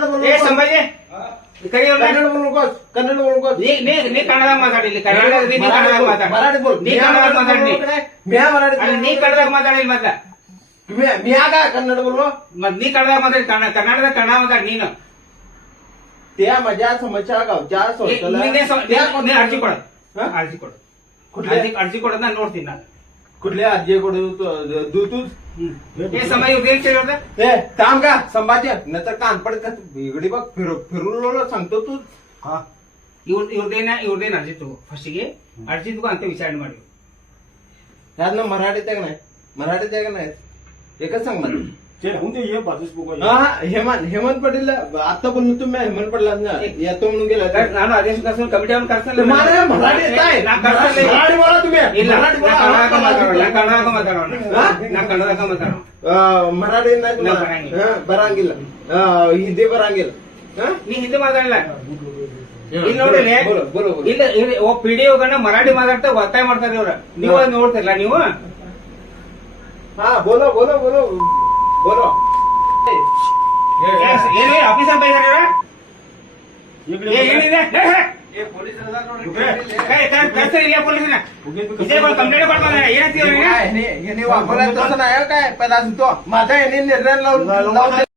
बोलू ಏ नकोस. ಸಂಭಾಜಿ ಈ ಕಡೆ ಇವ್ನ. कन्नड बोलू नकोस कन्नड बोलू नकोस ನೀ ನೀ ನೀ ಕನ್ನಡ ಮಾತಾಡಿ ಇಲ್ಲಿ ಕನ್ನಡದಾಗ ನೀ मराठी ಕನ್ನಡದಾಗ बोल, ಮಾತಾಡ मराठी बोल ನೀ मी ಕನ್ನಡದಾಗ मराठी ಮಾತಾಡಿ बोलू कडे. मी मराठी ಅಲ್ಲಿ ನೀ बोलू ಕನ್ನಡದಾಗ ಮಾತಾಡಿ ಮೊದ್ಲ मी मी हा काय कन्नड बोललो ಮತ್ ನೀ ಕನ್ನಡದಾಗ ಮಾತಾಡಿ ಕನ್ನಡ ಕನ್ನಡದಾಗ ಕನ್ನಡ ಮಾತಾಡಿ ನೀನು त्या माझ्या समस्या गावच्या ನೀ- सोशल ನೀನೇ ಸ್ವ- ನೀ- ನೀ ಅರ್ಜಿ ಕೊಡ ಹಾ? ಅರ್ಜಿ ಕೊಡು कुठल्या ಅರ್ಜಿ ಅರ್ಜಿ ಕೊಡೋದ್ ನಾನು ನೋಡ್ತೀನಿ ನಾನು कुठल्या अर्जे कडू दू तू ಏ ಸಮಯ ಇವ್ರದ್ದು ಏನ್ ಕೇಳಿದ ए थांब का संभाजी नंतर कान पडत इकडे बघ फिरू फिरून सांगतो तू ಇವ್ರ ಇವ್ರದೇನ ಇವ್ರದೇನ್ ಅರ್ಜಿ ತಗೋ ಫಸ್ಟಿಗೆ ಅರ್ಜಿ ತಗೋ ಅಂತ ವಿಚಾರಣೆ ಮಾಡಿ त्यातनं मराठीत आहे का नाही मराठीत आहे का नाही एकच सांग मला ते राहून दे ये बाजूच बघूया हा हेमंत हेमंत पाटील आता बोललो तुम्ही हेमंत पाटलांना येतो म्हणून गेला ನಾನು ಅದೇ ಕರ್ಸಲ್ ಕಮಿಟಿ ಅವ್ನು ಕರ್ಸಲ್ಲ तुम्हाला मराठी येत आहे ನಾ ಕರ್ಸಲ್ಲ मराठी बोला तुम्ही ಇಲ್ಲ मराठी ನಾ बोला ಕನ್ನಡದಾಗ ಮಾತಾಡೋಣ ನಾ मराठी ಕನ್ನಡದಾಗ ಮಾತಾಡೋಣ ಹಾ? ನಾ ಕನ್ನಡದಾಗ ಮಾತಾಡೋಣ अं, मराठी नाही ಇಲ್ಲ, तुम्हाला ಬರಂಗಿಲ್ಲ. हा, ಬರಂಗಿಲ್ಲ अं, ಹಿಂದಿ ಬರಂಗಿಲ್ಲ ಹಾ? ನೀ ಹಿಂದಿ ಮಾತಾಡಲ್ಲ ಇಲ್ಲಿ ನೋಡ್ರಿ बोलो बोलो बोलो ಇಲ್ಲ ಇಲ್ಲಿ ಒಬ್ಬ ಪಿ ಡಿ ಮರಾಠಿ ಮಾತಾಡ್ತಾ ಒತ್ತಾಯ ಮಾಡ್ತಾರೆ ಇವ್ರ ನೀವು ಅದ್ ನೋಡ್ತಿರಲ್ಲ ನೀವು हा बोलो बोलो बोलो बोलो ಏನು ಆಫೀಸರ್ ಬೈದಾರ ಇವ್ರ? इकडे ಏ, ಏನಿದೆ ಏ, ಏ. हे पोलीस ಏ, ಕರ್- ಕರ್ಸರಿ ಇಲ್ಲ ಪೊಲೀಸನ ವಿಜಯ್ ಕಂಪ್ಲೇಂಟ್ ಮಾಡ್ತಾನೆ ಏನಂತೀವ್ರಿ वापरला तसं नाही हो काय पहिला तो माझा याने निर्णय लावून लावून